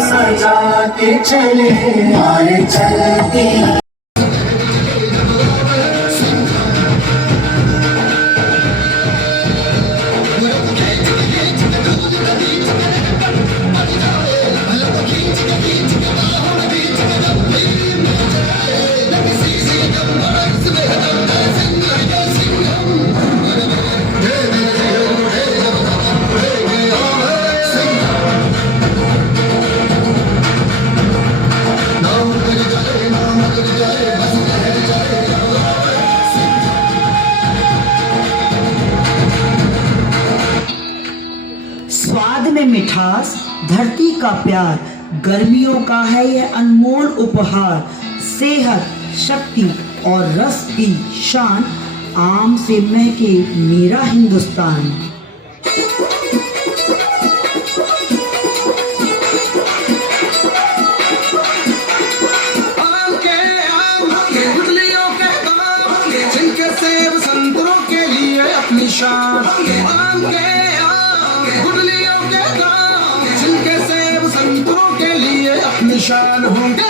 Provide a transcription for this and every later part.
सजा के चले और चलती। स्वाद में मिठास, धरती का प्यार, गर्मियों का है ये अनमोल उपहार। सेहत, शक्ति और रस की शान, आम से महके मेरा हिंदुस्तान। आम के गुठलियों के दाम, जिनके सेब संतरों के लिए अपनी शान। आम के गुठलियों के दाम, जिनके सेब संतरों के लिए अपनी शान होंगे।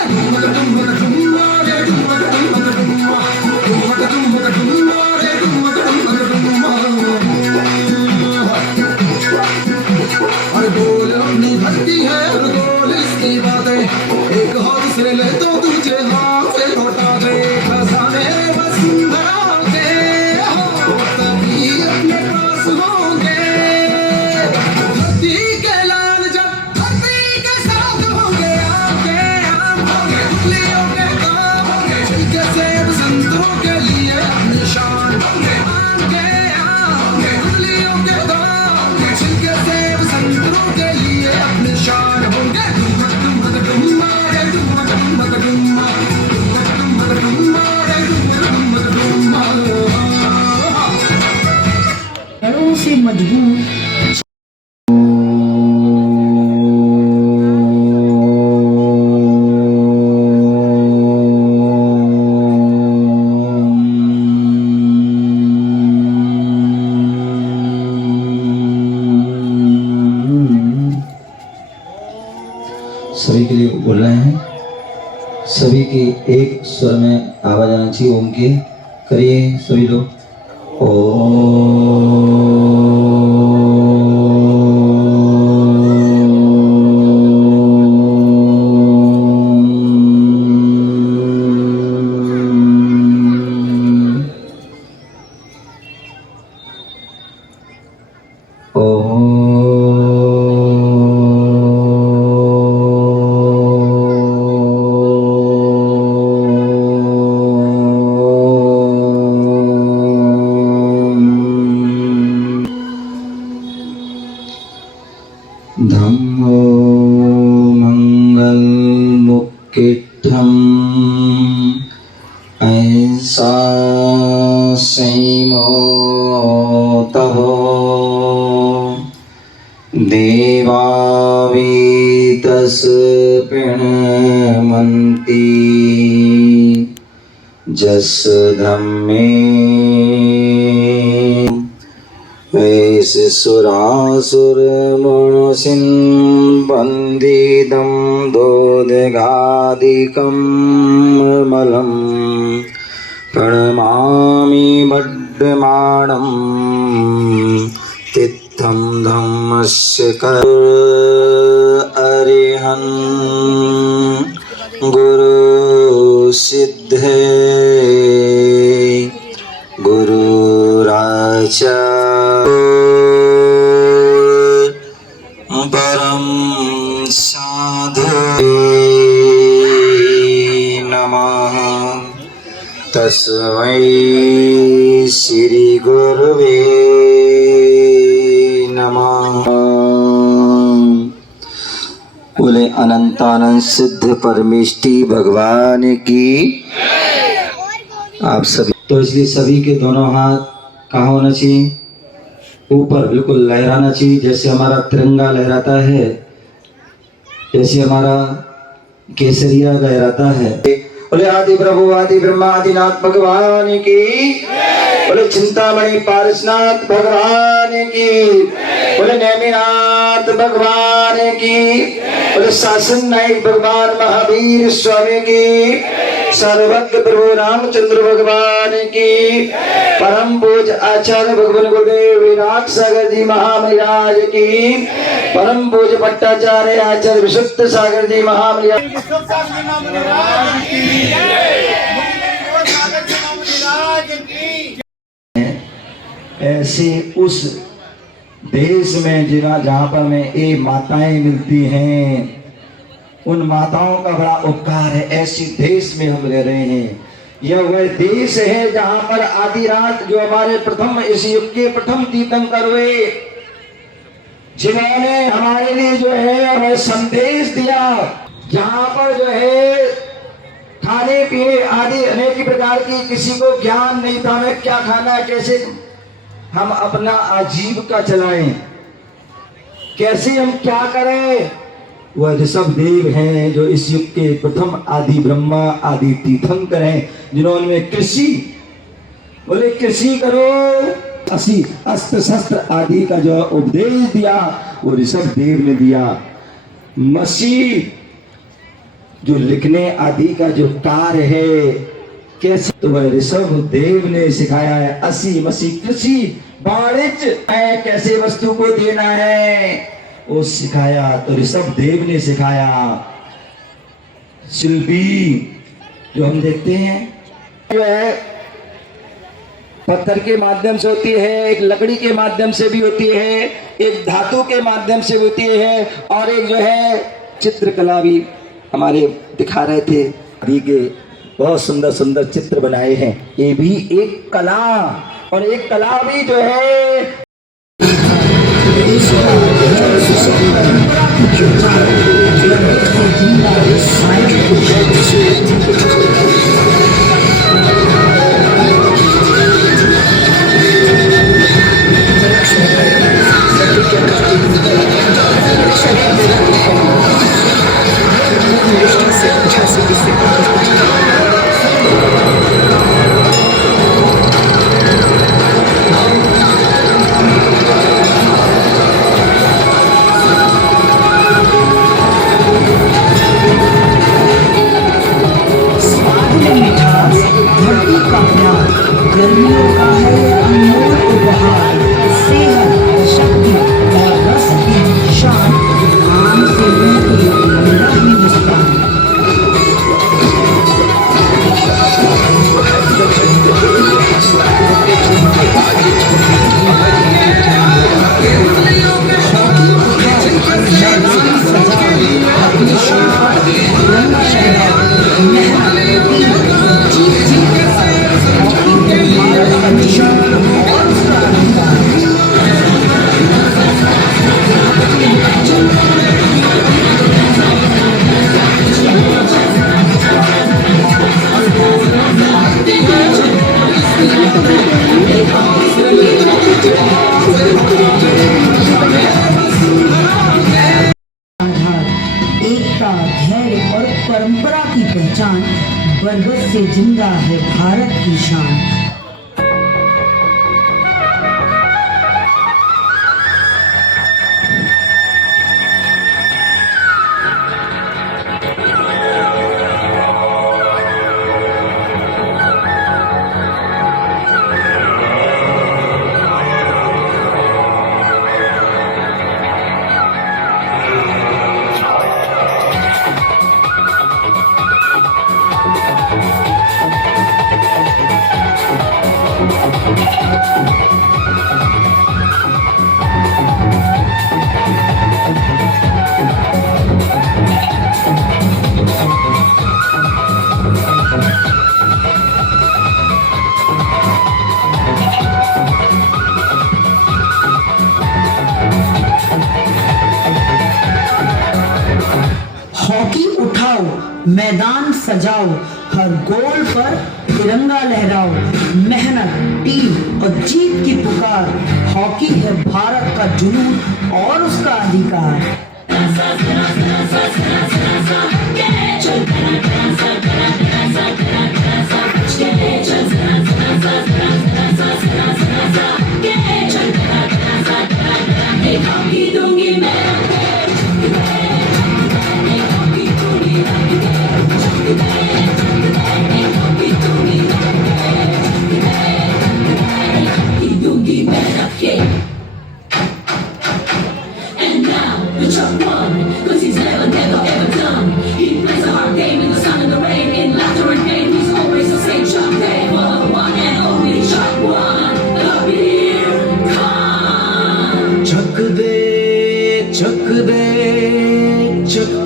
हर बोल अपनी धरती है, हर बोल इसकी बातें, एक हाथ से ले तो दूसरे हाथ से लौटा दे। खजाने वसुंधरा के हो तभी अपने पास होंगे। धरती के लाल जब धरती के साथ होंगे। आम होंगे, गुठलियों के दाम होंगे, जिनके सेब संतरों के लिए अपनी शान। आम होंगे, गुठलियों के दाम होंगे, जिनके सेब संतरों के लिए अपनी शान होंगे। जड़ों से मजबूत सभी के लिए बोल रहे हैं। सभी की एक स्वर में आवाज आना चाहिए। ओम के करिए सभी लोग। धम्मो मंगल मुक्तिठम ऐसा सैमो तवो देवावीतस पिणमन्ति जस धम्मे सुरासुर मनुषिं वन्दितं दोदगादिकं मलं प्रणमामि बड्डमाणं तित्थं धम्मस्य कर अरिहन् गुरु सिद्धे गुरुराचा परम साधु नमः। तस्मै श्री गुरुवे नमः। बोले अनंतानंद सिद्ध परमेष्टि भगवान की। आप सभी तो इसलिए सभी के दोनों हाथ कहाँ होना चाहिए? ऊपर बिल्कुल लहराना चाहिए, जैसे हमारा तिरंगा लहराता है, जैसे हमारा केसरिया लहराता है। बोले आदि प्रभु आदि ब्रह्मा आदिनाथ भगवान की। बोले चिंतामणि पारसनाथ भगवान की। बोले नेमिनाथ भगवान की, बोले शासन नायक भगवान महावीर स्वामी की, सर्वज्ञ प्रभु रामचंद्र भगवान की, परम पूज आचार्य भगवान गुरुदेव विराट सागर जी महामहिराज की, परम पूज भट्टाचार्य आचार्य विशुद्ध सागर जी महामहिराज ऐसे उस देश में जहाँ पर में ये माताएं मिलती हैं, उन माताओं का बड़ा उपकार है। ऐसे देश में हम रह रहे हैं। यह वह देश है जहाँ पर आधी रात जो हमारे प्रथम इस युग के प्रथम तीर्थंकर हुए, जिन्होंने हमारे लिए जो है वह संदेश दिया, जहाँ पर जो है खाने पीने आदि अनेक प्रकार की किसी को ज्ञान नहीं था, हमें क्या खाना है, कैसे हम अपना आजीविका चलाएं, कैसे हम क्या करें। वह ऋषभ देव हैं जो इस युग के प्रथम आदि ब्रह्मा आदि तीर्थंकर हैं, जिन्होंने कृषि बोले कृषि करो, अस्त्र शस्त्र आदि का जो उपदेश दिया वो ऋषभ देव ने दिया। मसीह जो लिखने आदि का जो कार्य है कैसे, तो वह ऋषभ देव ने सिखाया है। मसीह कृषि वाणिज्य कैसे वस्तु को देना है वो सिखाया, तो ऋषभ देव ने सिखाया। शिल्पी जो हम देखते हैं जो है पत्थर के माध्यम से होती है, एक लकड़ी के माध्यम से भी होती है, एक धातु के माध्यम से होती है, और एक जो है चित्रकला भी हमारे दिखा रहे थे। अभी के बहुत सुंदर सुंदर चित्र बनाए हैं, ये भी एक कला, और एक कला भी जो है गर्मियों का है अनमोल उपहार, सेहत शक्ति और रस की शान, आम से मिलती रही मुस्कान। एकता, धैर्य और परंपरा की पहचान, बरगद से जिंदा है भारत की शान। मैदान सजाओ, हर गोल पर तिरंगा लहराओ, मेहनत, टीम और जीत की पुकार, हॉकी है भारत का जुनून और उसका अधिकार।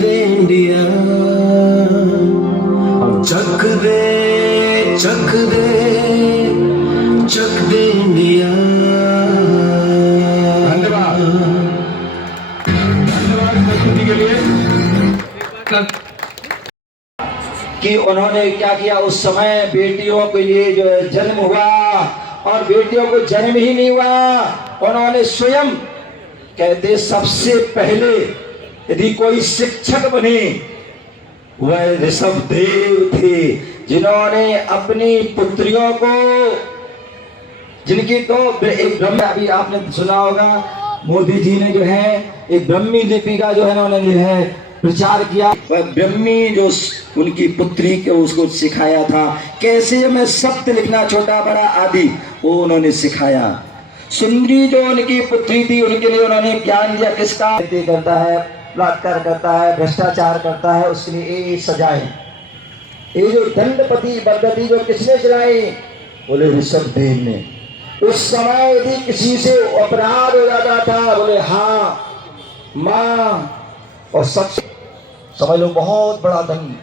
दे इंडिया, चक दे चक दे चक दे इंडिया। धन्यवाद प्रस्तुति के लिए। कि उन्होंने क्या किया उस समय बेटियों के लिए जो है जन्म हुआ, और बेटियों को जन्म ही नहीं हुआ, उन्होंने स्वयं कहते सबसे पहले यदि कोई शिक्षक बने वह ऋषभदेव थे, जिन्होंने अपनी पुत्रियों को, जिनकी तो एक ब्रह्म, अभी आपने सुना होगा मोदी जी ने जो है एक ब्रह्मी लिपि का जो है ना उन्होंने जो है प्रचार किया। वह ब्रह्मी जो उनकी पुत्री को उसको सिखाया था, कैसे मैं शब्द लिखना छोटा बड़ा आदि, वो उन्होंने सिखाया। सुंदरी जो उनकी पुत्री थी उनके लिए उन्होंने ज्ञान दिया, किसका करता है, बलात्कार करता है, भ्रष्टाचार करता है, उसके लिए ये सजाए। ये जो दंडपति पद्धति जो किसने चलाई, बोले ऋषभदेव ने। उस समय यदि किसी से अपराध हो जाता था, बोले हाँ माँ, और सच समझ लो बहुत बड़ा दंड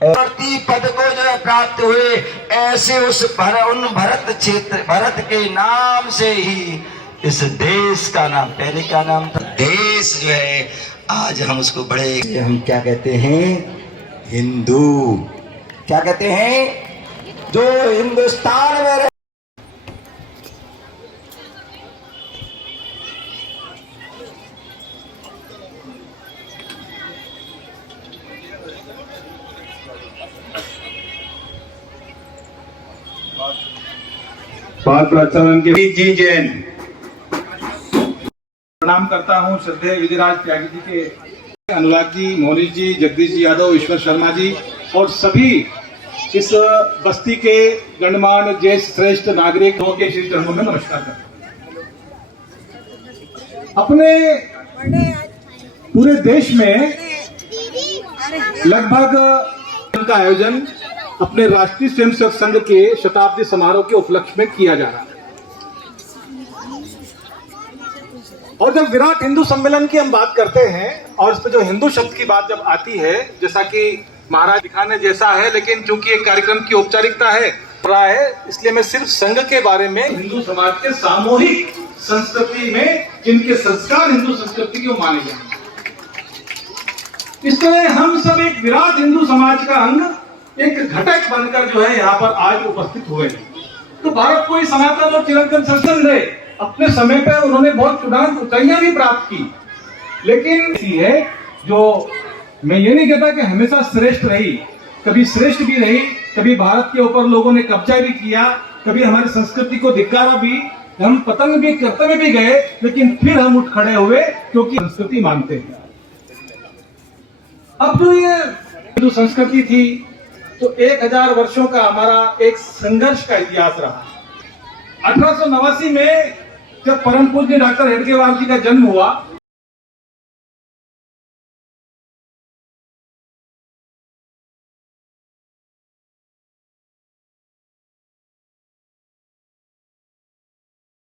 पद को जो है प्राप्त हुए। ऐसे उस उन भरत क्षेत्र, भरत के नाम से ही इस देश का नाम, पहले क्या नाम था, देश जो है आज हम उसको बड़े, हम क्या कहते हैं, हिंदू, क्या कहते हैं, जो हिंदुस्तान में बाल प्रचलन के जी जैन प्रणाम करता हूं। श्रद्धेय विजयराज त्यागी जी के, अनुराग जी, मोनिश जी, जगदीश जी यादव, ईश्वर शर्मा जी और सभी इस बस्ती के गणमान्य ज्येष्ठ श्रेष्ठ नागरिकों के श्री चरणों में नमस्कार करता हूं। अपने पूरे देश में लगभग का आयोजन अपने राष्ट्रीय स्वयंसेवक संघ के शताब्दी समारोह के उपलक्ष्य में किया जा रहा है। और जब विराट हिंदू सम्मेलन की हम बात करते हैं और इस पे जो हिंदू शब्द की बात जब आती है, जैसा कि महाराज दिखाने जैसा है, लेकिन चूंकि एक कार्यक्रम की औपचारिकता है रहा है, इसलिए मैं सिर्फ संघ के बारे में, हिंदू समाज के सामूहिक संस्कृति में जिनके संस्कार हिंदू संस्कृति के माने जाए, इस तरह हम सब एक विराट हिंदू समाज का अंग, एक घटक बनकर जो है यहाँ पर आज उपस्थित हुए हैं। तो भारत कोई सनातन और चिरंतन संस्कृति है, अपने समय पर उन्होंने बहुत चुनाव ऊंचाइयां भी प्राप्त की, लेकिन है जो मैं ये नहीं कहता कि हमेशा श्रेष्ठ रही, कभी श्रेष्ठ भी रही, कभी भारत के ऊपर लोगों ने कब्जा भी किया, कभी हमारी संस्कृति को धिक्कारा भी, हम पतन भी करते हुए भी गए, लेकिन फिर हम उठ खड़े हुए क्योंकि संस्कृति मानते हैं। अब जो ये हिंदू संस्कृति थी तो 1000 वर्षों का हमारा एक संघर्ष का इतिहास रहा। 1889 में जब परम पूज्य डॉक्टर हेडगेवार जी का जन्म हुआ